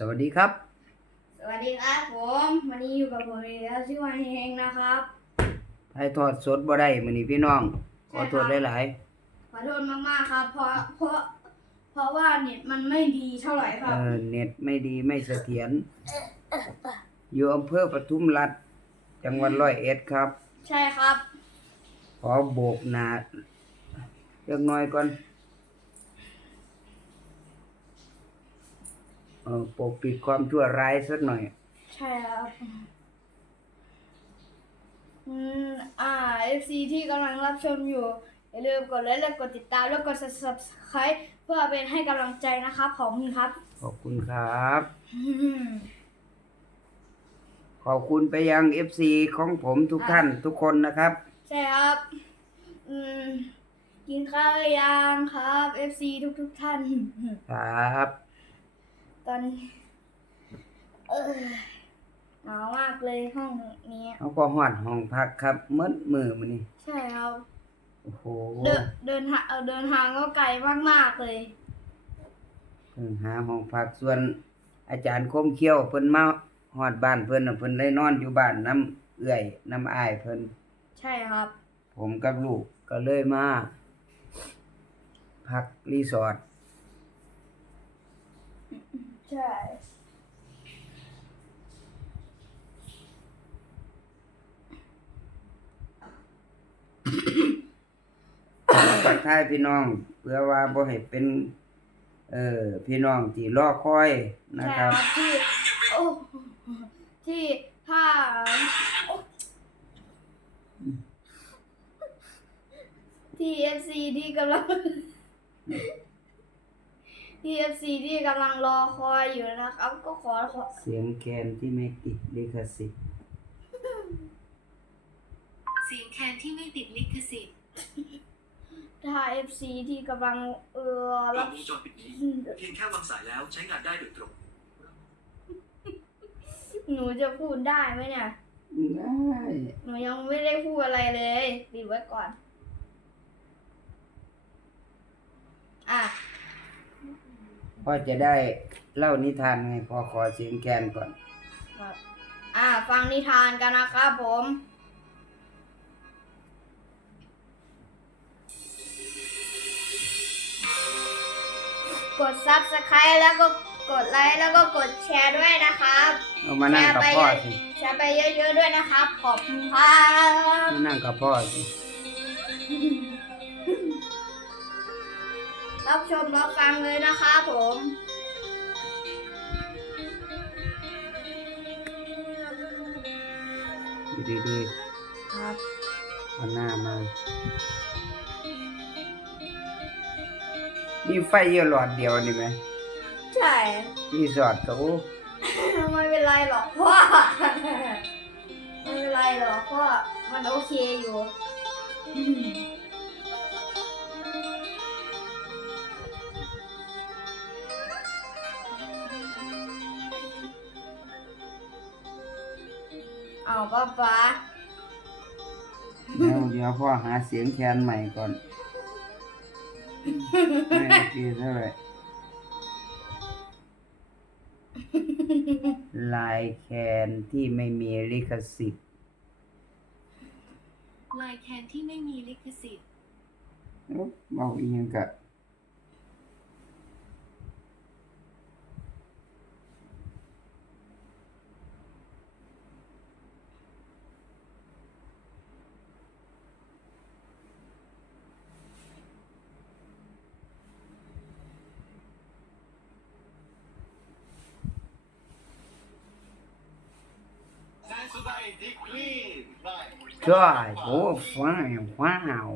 สวัสดีครับ สวัสดีครับผมวันนี้อยู่กับผมอีกแล้วชื่อว่าเฮงนะครับถ่ายทอดสดบ่ได้มื้อนี้พี่น้อง ขอโทษหลายขอโทษมากๆครับ เพราะเพราะเพราะว่าเน็ตมันไม่ดีเท่าไหร่ๆครัเอบอเน็ตไม่ดีไม่เสถียรอยู่อำเภอปทุมรัฐจังหวัดร้อยเอ็ดครับ ใช่ครับ ขอโบกหน้าเล็กน้อยก่อน ออปกปิดความชั่วร้ายสักหน่อย ใช่ครับอืมอ่า FC ที่กำลังรับชมอยู่ อย่าลืมกดไลค์และกดติดตามแล้วกด subscribe เพื่อเป็นให้กำลังใจนะครับขอบคุณครับ ขอบคุณครับ ขอบคุณไปยัง FC ของผมทุกท่านทุกคนนะครับ ใช่ครับ อืม กินข้าวหรือยังครับ FC ทุกทุกๆท่าน ครับ ตอนนี้เออหนาวมากเลยห้องนี้เขาก็ฮอดห้องพักครับมืดมือมันนี่ใช่ครับโอ้โหเดินเดินทางเออเดินทางก็ไกลมากๆเลยเพิ่งหาห้องพักส่วน อาจารย์คมเขี้ยวเพิ่นมาฮอดบ้านเพิ่นน่ะเพิ่นเลยนอนอยู่บ้านน้ำเอื้อยน้ำอ้ายเพิ่นใช่ครับ ผมกับลูกก็เลยมาพักรีสอร์ท ใช่ทักทายพี่น้อง เพื่อว่าบ่ให้เป็น เอ่อพี่น้องที่รอคอยนะครับ ที่โอ้ที่ถ้าโอ้ที่ FC ที่กำลัง ที่ FC ที่กำลังรอคอยอยู่นะครับ ก็ขอขอเสียงแคนที่ไม่ติดลิขสิทธิ์เสียงแคนที่ไม่ติดลิขสิทธิ์ถ้า FC ที่กำลังเออกล้รัอบงวงจรปิดนี้เพียงแค่วางสายแล้วใช้งานได้โดยตรง หนูจะพูดได้ไหมเนี่ย ได้หนูยังไม่ได้พูดอะไรเลยปิดไว้ก่อน อะ พ่อจะได้เล่านิทานไงพอขอเสียงแคนก่อน ครับ อ่า ฟังนิทานกันนะครับผม กด subscribe แล้วก็กดไลค์แล้วก็กดแชร์ด้วยนะครับเอามานั่งกับแชร์พ่อไปสิแชร์ไปเยอะๆด้วยนะครับ ขอบคุณครับมานั่งกับพ่อสิ รับชมรับฟังเลยนะครับผมอยู่ดีครับๆเอาหน้ามามีไฟเยอะหลอดเดียวนี่ไหมใช่รีสอร์ทก็โอ้ไม่เป็นไรหรอกเพราะว่าไม่เป็นไรหรอกเพราะว่ามันโอเคอยู่ เอาป้าป๊าเดี๋ยวเดี๋ยวพ่อหาเสียงแคนใหม่ก่อนไม่โอเคเท่าไหร่ลายแคนที่ไม่มีลิขสิทธิ์ลายแคนที่ไม่มีลิขสิทธิ์เอ้าเบาอีหยังกะ ช่วยโอ้ฟ้าวว้าว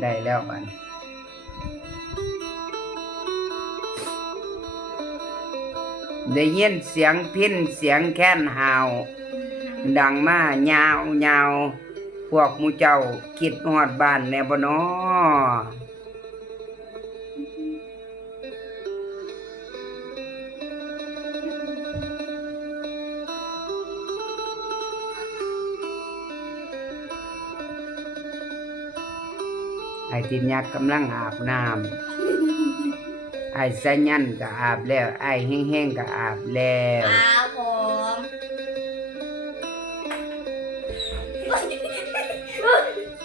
ได้แล้วบันได้ยินเสียงพินเสียงแค้นหาวดังมายาวยาวพวกหมูเจ้าคิดฮอดบ้านแน่บ่นอ ไอ้ทินยักษ์กำลังอาบน้ำไอ้สะยันก็อาบแล้ว ไอ้แห้งๆก็อาบแล้วครับผม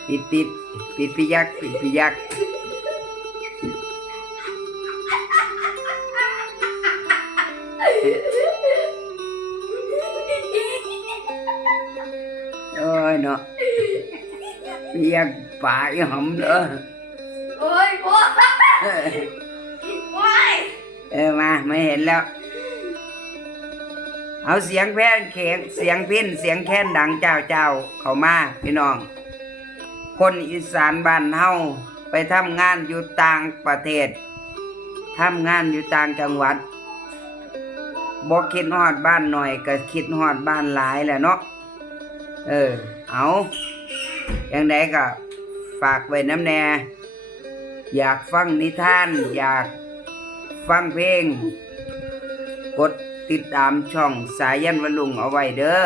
ปิดปิดปิดพิยักษ์ปิดพิยักษ์โอ้ยเนาะพิยักษ์ ป่าอีหำเหรอโอ้ยพ่อเออว้ายเออมาไม่เห็นแล้ว เอาเสียงแพ้นเข็งเสียงพินเสียงแค้นดังเจ้าเจ้าเข้ามาพี่น้อง คนอีสานบ้านเฮาไปทำงานอยู่ต่างประเทศทำงานอยู่ต่างจังหวัดบ่คิดฮอดบ้านหน่อยก็คิดฮอดบ้านหลายแหละเนาะเออ เอาอย่างใดก็ ฝากไว้น้ำแน่ อยากฟังนิทาน อยากฟังเพลง กดติดตามช่องสายันวันลุงเอาไว้เด้อ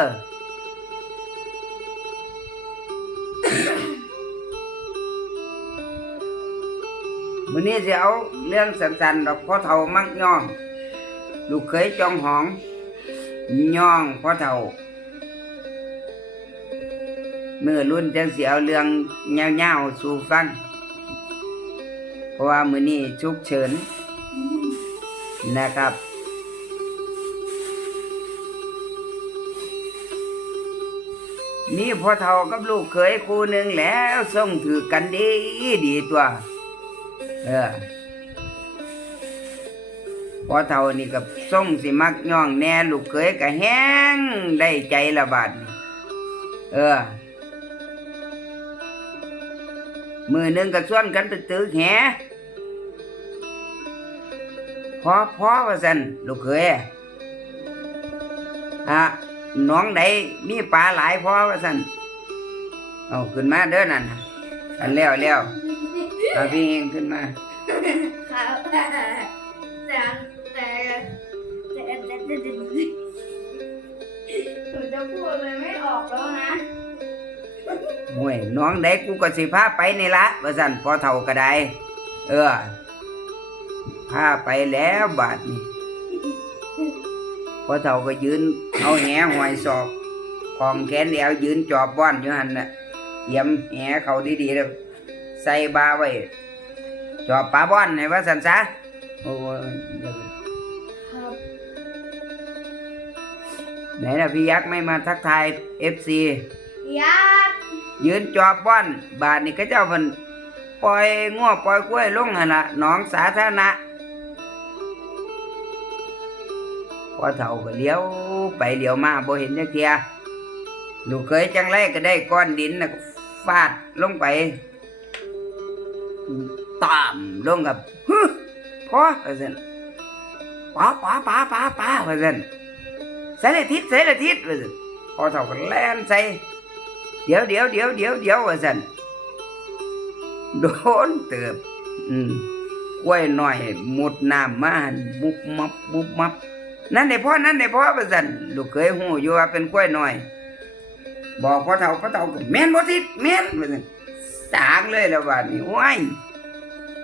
มื้อนี้สิเอาเรื่องสั้นๆดอกพ่อเฒ่ามักย่อง ลูกเคยจองหอง ย่องพ่อเฒ่า มื่อรุ่นจังสิเอาเรื่องยาวๆสู่ฟัง เพราะว่ามือนี้ฉุกเฉินนะครับ นี่พ่อเฒ่ากับลูกเคยคู่หนึ่งแล้วส่งถือกันดีดีตัว เออพอเท่านี่กับส่งสิมักย่องแน่ลูกเคยก็แห้งได้ใจละบาดเออ มือหนึ่งก็ส่วนกันไปตึกแหพอพอว่าสันลูกเคยอะน้องใดมีปลาหลายพอว่าสันเอาขึ้นมาเด้อนั่นนันแล้วแล้วเอาพี่เองขึ้นมาครับแต่แต่แต่แต่แต่แต่หนูจะพูดเลยไม่ออกแล้วนะ ห่วยน้องใดกูก็สิพาไปนี่ละว่าสั่นพอเท่าก็ได้ เออพาไปแล้วบาดนี้พอเท่าก็ยืน เอาแหหอยศอกของแขนแล้วยืนจอบบ้อนอยู่หันน่ะเยี่ยมแหเขาดีๆแล้วใส่บาไว้จอบปลาบ้อนให้ว่าสันซะโอ้ไหนล่ะพี่ยักษ์ไม่มาทักทายเอฟซียักษ์ ยืนจอบบ้านบาทนี่ก็เจ้าเพิ่นปล่อยง้อปล่อยกล้วยลงหั่นละหนองสาธารณะพอเฒ่าก็เลี้ยวไปเลี้ยวมาบ่เห็นจักเทียลูกเคยจังไรก็ได้ก้อนดินนะฟาดลงไปตามลงกับฮึพอว่าซั่นป๋าป๋าป๋าป๋าป๋าว่าซั่นใส่ละทิศใส่ละทิศว่าซั่นพอเฒ่าก็แล่นใส่ เดี๋ยวเดี๋ยวเดี๋ยวเดี๋ยวเดี๋ยวว่าสันโดนเติบ อืมกล้วยหน่อยมุดน้ำมาหั่นมุบมับมุบมับนั่นได้พ่อนั่นได้พ่อว่าสันลูกเคยหูอยู่ว่าเป็นกล้วยหน่อย บอกพ่อเฒ่าพ่อเฒ่าก็แม่นบ่ทิดแม่นว่าสันสางเลยแล้วบาดนี้ว้าย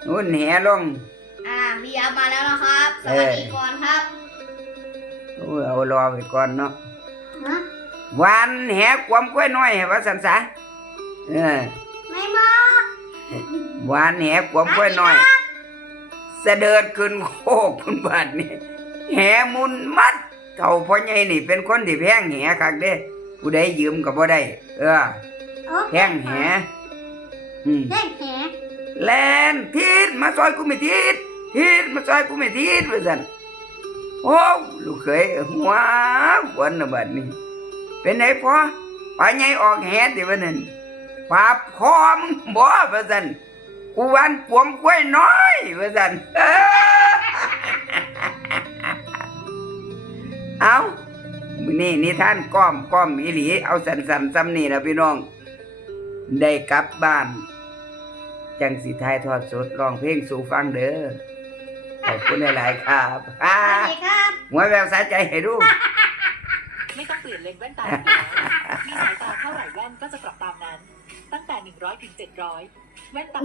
นู่นแหลงอ่าพี่ยักษ์มาแล้วนะครับ สวัสดีก่อนครับ โอ้ยเอารอไว้ก่อนเนาะฮะวันแหความกล้วยน้อยว่าสันซะเออไม่มาหวานแหกวมกล้วยน้อยเสด็จขึ้นโคกคุณบาดนี่แหมุนมัดเท่าพ่อใหญ่นี่ เป็นคนที่แพงแหคักเด้ผู้ใดยืมก็บ่ได้ เออแพงแหอืมเล่นแหแลนทิศมาซอยกูไม่ทิศทิศมาซอยกูไม่ทิศว่าซั่นโอ้ลูกเคยหัวขวัญน่ะบัดนี้ เป็นไงพ่อปลาใหญ่ออกแหติว่านั่นปลาพร้อมบ่ว่าซั่นกูวันปวมกล้วยน้อยว่าซั่นเออเอามื้อนี้นิทานก้อมก้อมอีหลี เอาสันสันๆซ้ำนี่นะพี่น้อง ได้กลับบ้าน จังสิทายทอดสดร้องเพลงสู่ฟังเด้อขอบคุณหลาย ๆ ครับอ่าสวัสดีครับหัวแววสาใจให้ดู ไม่ต้องเปลี่ยนเลนส์แว่นตาอีกแล้วมีสายตาเท่าไหร่แว่นก็จะปรับตามนั้นนั้นตั้งแต่ 100ถึง700 แว่นตา